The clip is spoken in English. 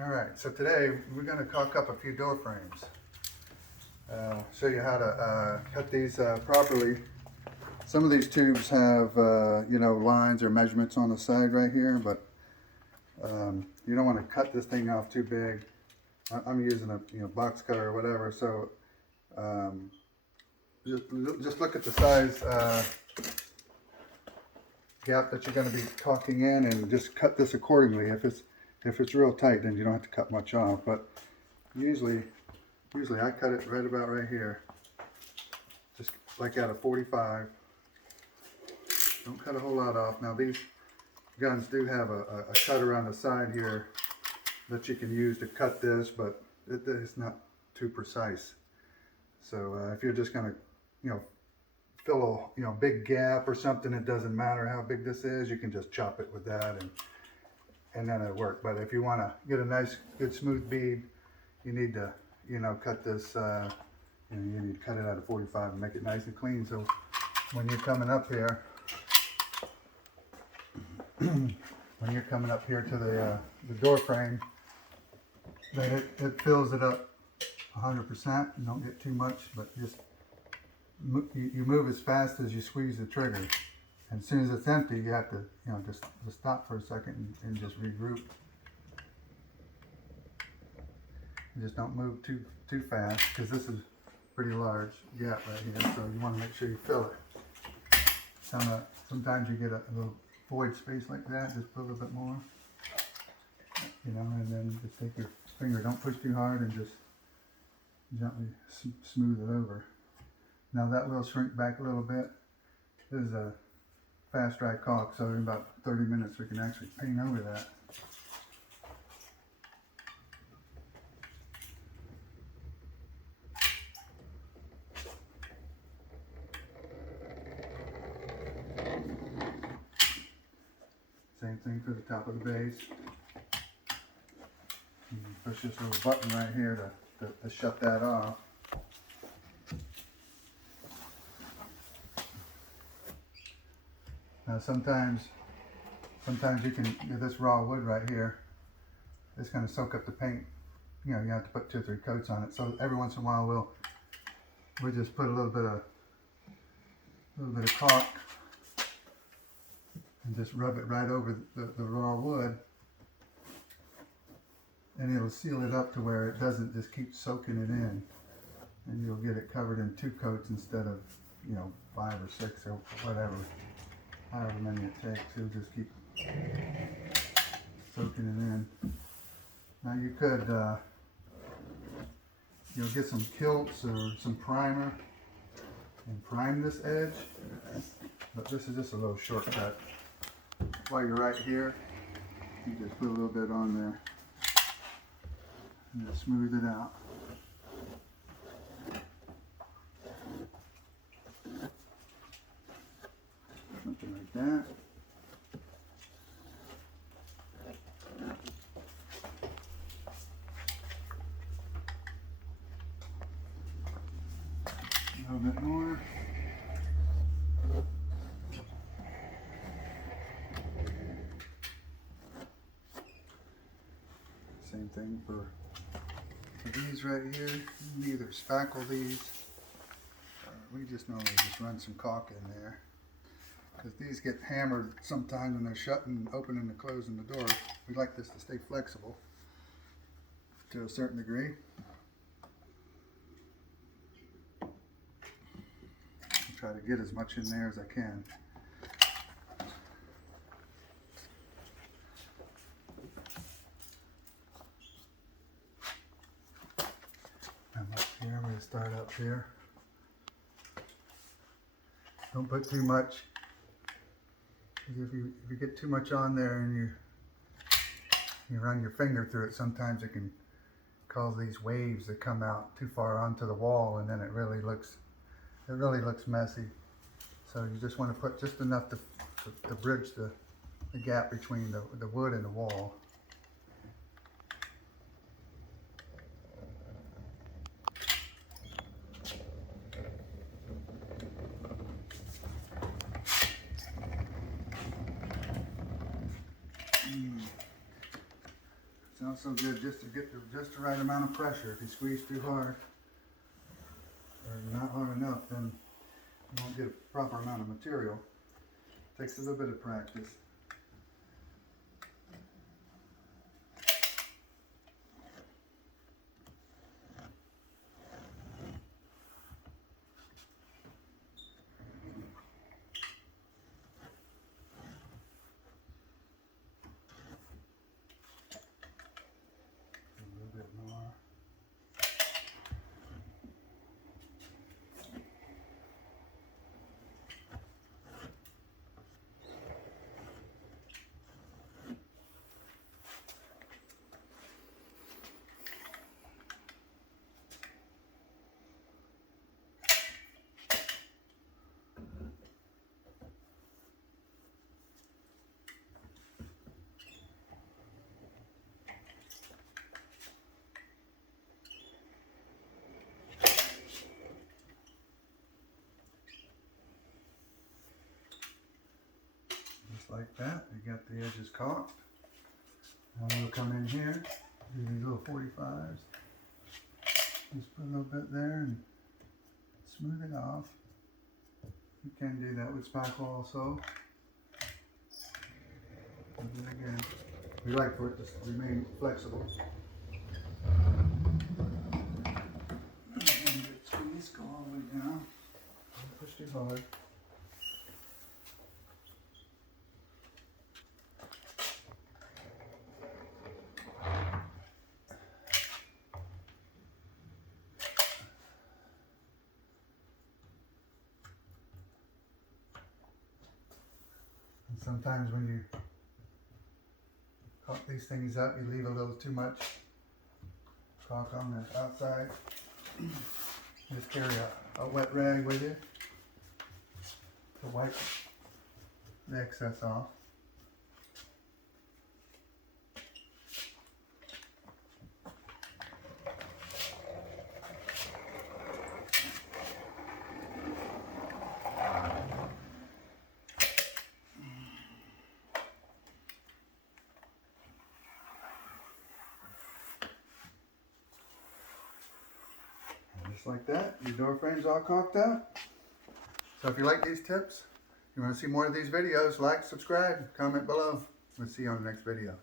Alright, so today we're going to caulk up a few door frames. Show you how to cut these properly. Some of these tubes have lines or measurements on the side right here, but you don't want to cut this thing off too big. I'm using a box cutter or whatever, so just look at the size gap that you're going to be caulking in and just cut this accordingly. If it's real tight, then you don't have to cut much off, but usually I cut it right about right here, just like at a 45. Don't cut a whole lot off. Now these guns do have a cutter on the side here that you can use to cut this, but it's not too precise. So if you're just going to fill a big gap or something, it doesn't matter how big this is, you can just chop it with that and then it'll work. But if you want to get a nice good smooth bead, you need to cut this you need to cut it at a 45 and make it nice and clean, so when you're coming up here to the door frame, that it fills it up 100%. You don't get too much, but just you move as fast as you squeeze the trigger. And as soon as it's empty, you have to just stop for a second and just regroup. You just don't move too fast, because this is a pretty large gap right here, so you want to make sure you fill it. Sometimes you get a little void space like that, just put a little bit more, and then just take your finger, don't push too hard, and just gently smooth it over. Now that will shrink back a little bit. This is a fast dry caulk, so in about 30 minutes we can actually paint over that. Same thing for the top of the base. You can push this little button right here to shut that off. Now sometimes you can get this raw wood right here. It's going to soak up the paint. You have to put 2 or 3 coats on it. So every once in a while we'll just put a little bit of caulk and just rub it right over the raw wood, and it'll seal it up to where it doesn't just keep soaking it in, and you'll get it covered in 2 coats instead of 5 or 6 or whatever, however many it takes. It'll just keep soaking it in. Now you could get some kilts or some primer and prime this edge, but this is just a little shortcut. While you're right here, you just put a little bit on there and just smooth it out. Something like that. A little bit more. Same thing for these right here. You can either spackle these, or we just normally just run some caulk in there, because these get hammered sometimes when they're shutting, opening and closing the door. We like this to stay flexible to a certain degree. I'll try to get as much in there as I can. I'm going to start up here. Don't put too much, because if you get too much on there and you run your finger through it, sometimes it can cause these waves that come out too far onto the wall, and then it really looks messy. So you just want to put just enough to bridge the gap between the wood and the wall. It's also good just to get just the right amount of pressure. If you squeeze too hard or not hard enough, then you won't get a proper amount of material. Takes a little bit of practice. A little bit more. Just like that, you got the edges caulked. Now we'll come in here, do these little 45s. Just put a little bit there and smooth it off. You can do that with spackle also. And then again, we like for it to remain flexible. And get squeeze, go all the way down. Don't push too hard. And sometimes when you caulk these things up, you leave a little too much caulk on the outside. Just carry a wet rag with you to wipe the excess off. Just like that, your door frame's all caulked up. So if you like these tips, you want to see more of these videos, like, subscribe, comment below. We'll see you on the next video.